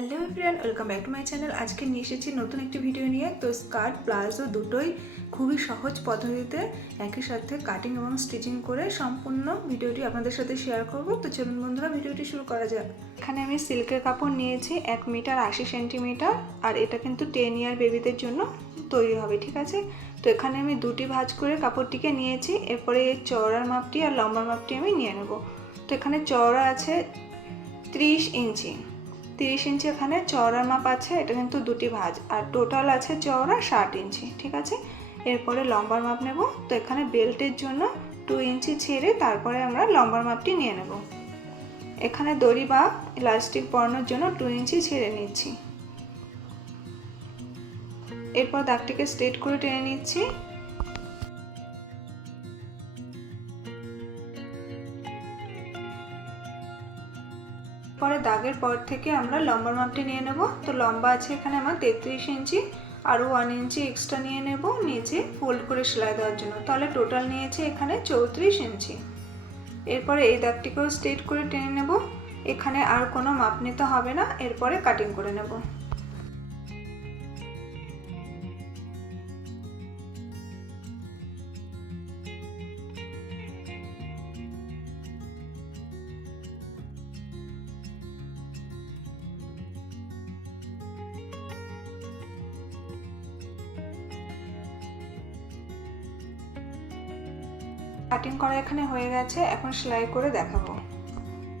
Hello everyone, welcome back to my channel. আজকে নিয়ে এসেছি নতুন একটি ভিডিও নিয়ে। তো স্কার্ট প্লাজো দুটোই খুবই সহজ পদ্ধতিতে একই সাথে কাটিং এবং স্টিচিং করে সম্পূর্ণ ভিডিওটি আপনাদের সাথে শেয়ার করব। তো চলুন বন্ধুরা, ভিডিওটি শুরু করা যাক। এখানে আমি সিল্কের কাপড় নিয়েছি 1 মিটার 80 সেন্টিমিটার, আর এটা কিন্তু 10 ইয়ার বেবিদের জন্য তৈরি হবে, ঠিক আছে। তো এখানে আমি দুটি ভাঁজ করে কাপড়টিকে নিয়েছি। এরপরে এই চওড়ার মাপটি আর লম্বার মাপটি আমি নিয়ে নেব। তো এখানে চওড়া আছে 30 ইঞ্চি, 30 ইঞ্চি এখানে চওড়ার মাপ আছে। এটা কিন্তু দুটি ভাঁজ, আর টোটাল আছে চওড়া 60 ইঞ্চি, ঠিক আছে। এরপরে লম্বার মাপ নেব। তো এখানে বেল্টের জন্য 2 ইঞ্চি ছেড়ে তারপরে আমরা লম্বার মাপটি নিয়ে নেব। এখানে দড়ি বা ইলাস্টিক পরানোর জন্য 2 ইঞ্চি ছেড়ে নিচ্ছি। এরপর দাগটিকে স্ট্রেট করে টেনে নিচ্ছি। পরে দাগের পর থেকে আমরা লম্বার মাপটি নিয়ে নেব। তো লম্বা আছে এখানে আমার 33 ইঞ্চি, আরও 1 ইঞ্চি এক্সট্রা নিয়ে নেব নিচে ফোল্ড করে সেলাই দেওয়ার জন্য। তাহলে টোটাল নিয়েছে এখানে 34 ইঞ্চি। এরপরে এই দাগটিকেও স্ট্রেট করে টেনে নেব। এখানে আর কোনো মাপ নিতে হবে না। এরপরে কাটিং করে নেব। কাটিং করা এখানে হয়ে গেছে। এখন সেলাই করে দেখাবো।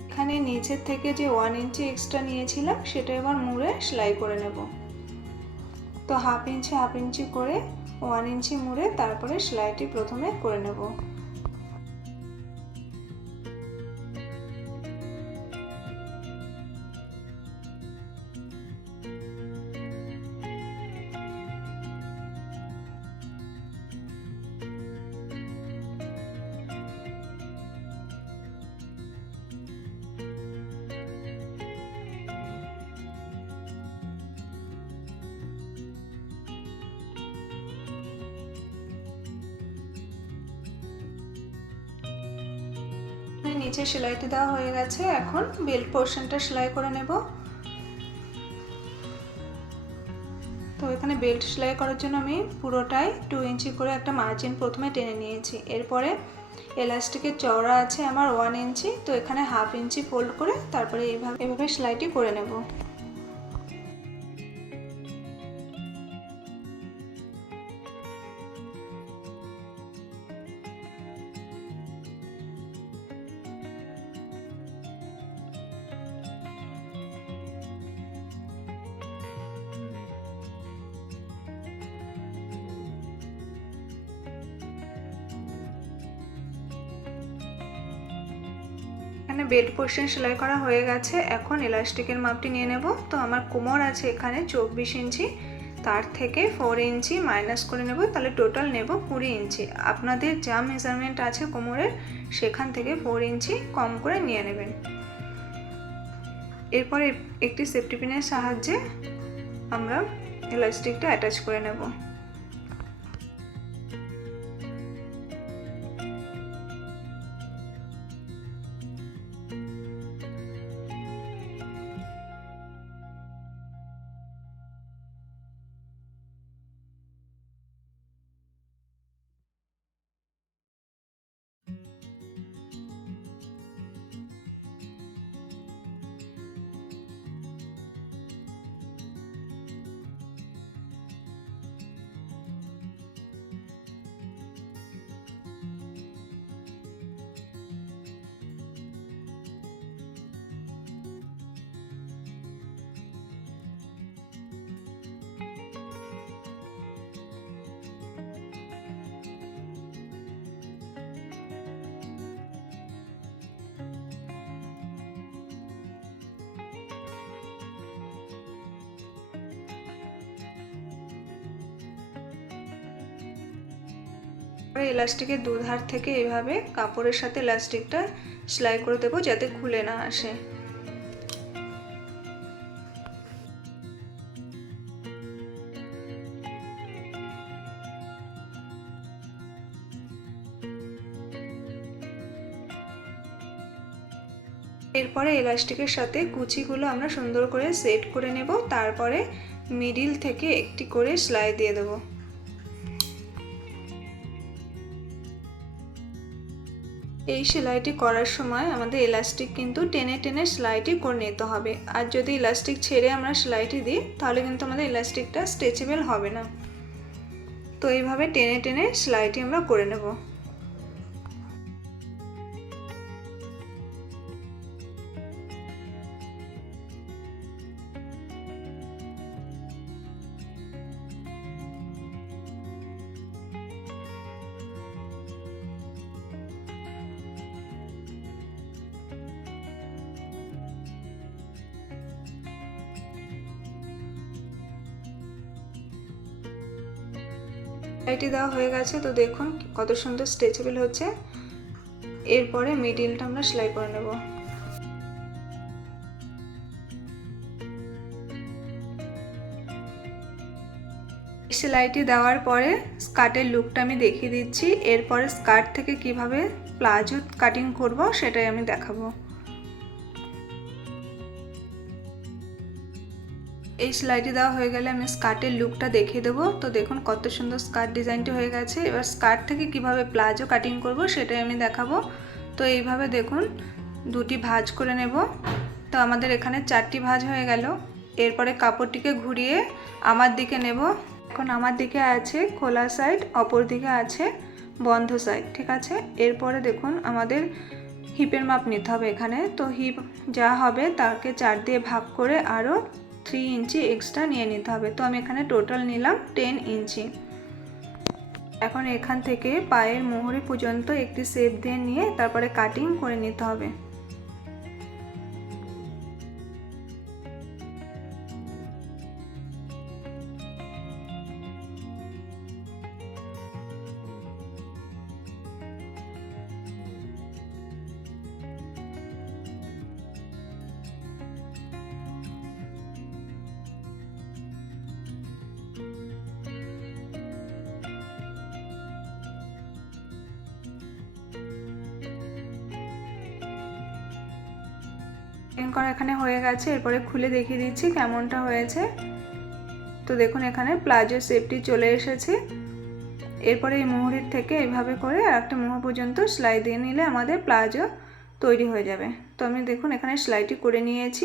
এখানে নিচের থেকে যে 1 ইঞ্চি এক্সট্রা নিয়েছিলাম সেটা এবার মুড়ে সেলাই করে নেব। তো হাফ ইঞ্চি করে 1 ইঞ্চি মুড়ে তারপরে সেলাইটি প্রথমে করে নেব। নিচে সেলাইটি দেওয়া হয়ে গেছে। এখন বেল্ট পোর্শনটা সেলাই করে নেব। তো এখানে বেল্ট সেলাই করার জন্য আমি পুরোটাই 2 ইঞ্চি করে একটা মার্জিন প্রথমে টেনে নিয়েছি। এরপরে এলাস্টিকের চওড়া আছে আমার 1 ইঞ্চি, তো এখানে হাফ ইঞ্চি ফোল্ড করে তারপরে এভাবে সেলাইটি করে নেব। এখানে বেল্ট পোর্শন সেলাই করা হয়ে গেছে। এখন এলাস্টিকের মাপটি নিয়ে নেব। তো আমার কোমর আছে এখানে 24 ইঞ্চি, তার থেকে 4 ইঞ্চি মাইনাস করে নেব। তাহলে টোটাল নেব 20 ইঞ্চি। আপনাদের যা মেজারমেন্ট আছে কোমরের সেখান থেকে 4 ইঞ্চি কম করে নিয়ে নেবেন। এরপর একটি সেফটি পিনের সাহায্যে আমরা এলাস্টিকটা অ্যাটাচ করে নেব। ইলাস্টিকের দুধার থেকে এভাবে কাপড়ের সাথে ইলাস্টিকটা সেলাই করে দেবো যাতে খুলে না আসে। এরপরে এলাস্টিকের সাথে কুচিগুলো আমরা সুন্দর করে সেট করে নেব। তারপরে মিডিল থেকে একটি করে সেলাই দিয়ে দেব। এই সেলাইটি করার সময় আমাদের ইলাস্টিক কিন্তু টেনে টেনে সেলাইটি করে নিতে হবে। আর যদি ইলাস্টিক ছেড়ে আমরা সেলাইটি দিই তাহলে কিন্তু আমাদের ইলাস্টিকটা স্ট্রেচেবল হবে না। তো এইভাবে টেনে টেনে সেলাইটি আমরা করে নেব। সেলাইটি দেওয়া হয়ে গেছে, তো দেখুন কত সুন্দর স্ট্রেচেবল হচ্ছে। এরপরে মিডিলটা আমরা সেলাই করে নেব। সেলাইটি দেওয়ার পরে স্কার্টের লুকটা আমি দেখিয়ে দিচ্ছি। এরপরে স্কার্ট থেকে কিভাবে প্লাজো কাটিং করব সেটাই আমি দেখাবো। এই সেলাইটি দেওয়া হয়ে গেলে আমি স্কার্টের লুকটা দেখিয়ে দেবো। তো দেখুন কত সুন্দর স্কার্ট ডিজাইনটি হয়ে গেছে। এবার স্কার্ট থেকে কিভাবে প্লাজো কাটিং করব সেটাই আমি দেখাবো। তো এইভাবে দেখুন দুটি ভাঁজ করে নেব। তো আমাদের এখানে 4টি ভাঁজ হয়ে গেল। এরপরে কাপড়টিকে ঘুরিয়ে আমার দিকে নেব। এখন আমার দিকে আছে খোলা সাইড, অপর দিকে আছে বন্ধ সাইড, ঠিক আছে। এরপরে দেখুন আমাদের হিপের মাপ নিতে হবে এখানে। তো হিপ যা হবে তাকে 4 দিয়ে ভাগ করে আরও 3 ইঞ্চি এক্সট্রা নিয়ে নিতে হবে। তো আমি এখানে টোটাল নিলাম 10 ইঞ্চি। এখন এখান থেকে পায়ের মোহরি পর্যন্ত একটি শেপ দিয়ে নিয়ে তারপরে কাটিং করে নিতে হবে। করা এখানে হয়ে গেছে। এরপরে খুলে দেখিয়ে দিচ্ছি কেমনটা হয়েছে। তো দেখুন এখানে প্লাজো শেপটি চলে এসেছে। এরপরে এই মোহরির থেকে এইভাবে করে আর একটা মোহর পর্যন্ত সেলাই দিয়ে নিলে আমাদের প্লাজো তৈরি হয়ে যাবে। তো আমি দেখুন এখানে সেলাইটি করে নিয়েছি।